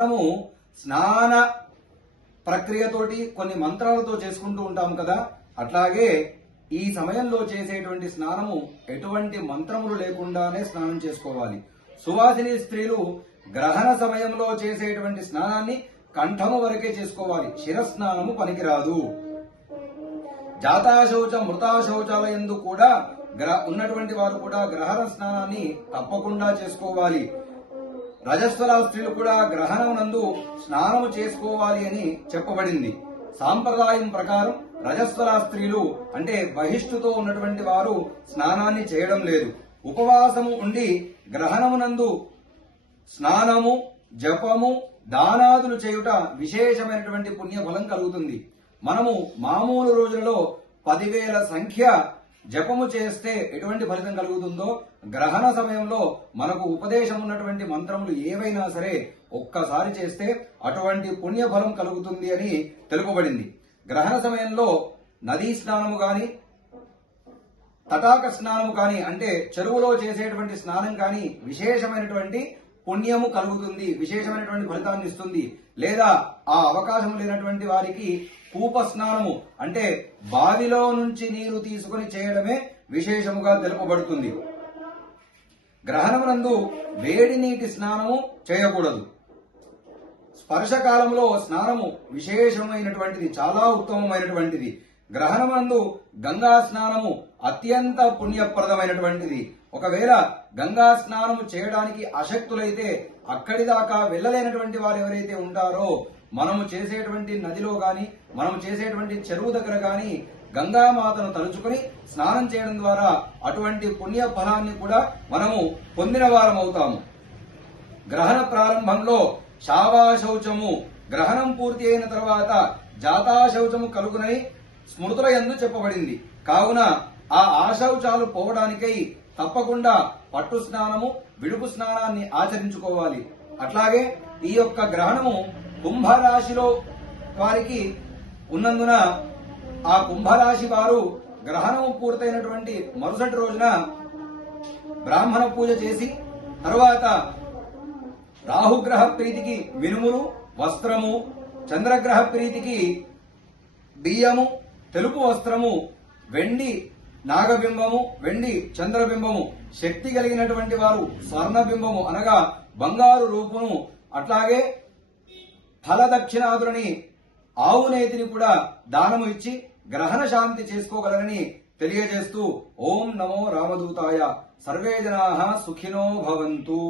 మనము స్నాన ప్రక్రియతోటి కొన్ని మంత్రాలతో చేసుకుంటూ ఉంటాం కదా. అట్లాగే ఈ సమయంలో చేసేటువంటి స్నానము ఎటువంటి మంత్రములు లేకుండానే స్నానం చేసుకోవాలి. సువాసిని స్త్రీలు గ్రహణ సమయంలో చేసేటువంటి స్నానాన్ని కంఠము వరకే చేసుకోవాలి. శిరస్నానము పనికిరాదు. జాతాశౌచ మృతాశౌచాల యందు కూడా ఉన్నటువంటి వారు కూడా గ్రహణ స్నానాన్ని తప్పకుండా చేసుకోవాలి. రజస్వల స్త్రీలు కూడా గ్రహణం నందు స్నానము చేసుకోవాలి అని చెప్పబడింది. సాంప్రదాయం ప్రకారం రజస్వల స్త్రీలు అంటే బహిష్టుతో ఉన్నటువంటి వారు స్నానాన్ని చేయడం లేదు. ఉపవాసము ఉండి గ్రహణమునందు స్నానము, జపము, దానాదులు చేయుట విశేషమైనటువంటి పుణ్యఫలం కలుగుతుంది. మనము మామూలు రోజులలో 10,000 సంఖ్య జపము చేస్తే ఎటువంటి ఫలితం కలుగుతుందో, గ్రహణ సమయంలో మనకు ఉపదేశం ఉన్నటువంటి మంత్రములు ఏవైనా సరే ఒక్కసారి చేస్తే అటువంటి పుణ్యఫలం కలుగుతుంది అని తెలుపబడింది. గ్రహణ సమయంలో నదీ స్నానము గాని, తటాక స్నానము కాని అంటే చెరువులో చేసేటువంటి స్నానం కాని విశేషమైనటువంటి పుణ్యము కలుగుతుంది, విశేషమైనటువంటి ఫలితాన్ని ఇస్తుంది. లేదా ఆ అవకాశం లేనటువంటి వారికి కూప స్నానము అంటే బావిలో నుంచి నీరు తీసుకుని చేయడమే విశేషముగా తెలుపబడుతుంది. గ్రహణమునందు వేడి నీటి స్నానము చేయకూడదు. స్పర్శకాలంలో స్నానము విశేషమైనటువంటిది, చాలా ఉత్తమమైనటువంటిది. గ్రహణమందు గంగా స్నానము అత్యంత పుణ్యప్రదమైనటువంటిది. ఒకవేళ గంగా స్నానము చేయడానికి అశక్తులైతే అక్కడి దాకా వెళ్ళలేనటువంటి వారు ఎవరైతే ఉంటారో మనము చేసేటువంటి నదిలో గాని, మనము చేసేటువంటి చెరువు దగ్గర గాని గంగామాతను తలుచుకుని స్నానం చేయడం ద్వారా అటువంటి పుణ్య ఫలాన్ని కూడా మనము పొందిన వారం అవుతాము. గ్రహణ ప్రారంభంలో శావాశౌచము, గ్రహణం పూర్తి అయిన తర్వాత జాతాశౌచము కలుగునని స్మృతుల యందు చెప్పబడింది. కావున ఆ ఆశౌచాలు పోవడానికై తప్పకుండా పట్టు స్నానము, విడుపు స్నానాన్ని ఆచరించుకోవాలి. అట్లాగే ఈ యొక్క గ్రహణము కుంభరాశిలో వారికి ఉన్నందున ఆ కుంభరాశి వారు గ్రహణము పూర్తయినటువంటి మరుసటి రోజున బ్రాహ్మణ పూజ చేసి తరువాత రాహుగ్రహ ప్రీతికి మినుములు, వస్త్రము, చంద్రగ్రహ ప్రీతికి బియ్యము, తెలుపు వస్త్రము, వెండి నాగబింబము, వెండి చంద్రబింబము, శక్తి కలిగినటువంటి వారు స్వర్ణబింబము అనగా బంగారు రూపును, అట్లాగే ఫలదక్షిణాదులని ఆవు నేతిని కూడా దానము ఇచ్చి గ్రహణ శాంతి చేసుకోగలరని తెలియజేస్తూ ఓం నమో రామదూతాయ. సర్వే జనాః సుఖినో భవంతు.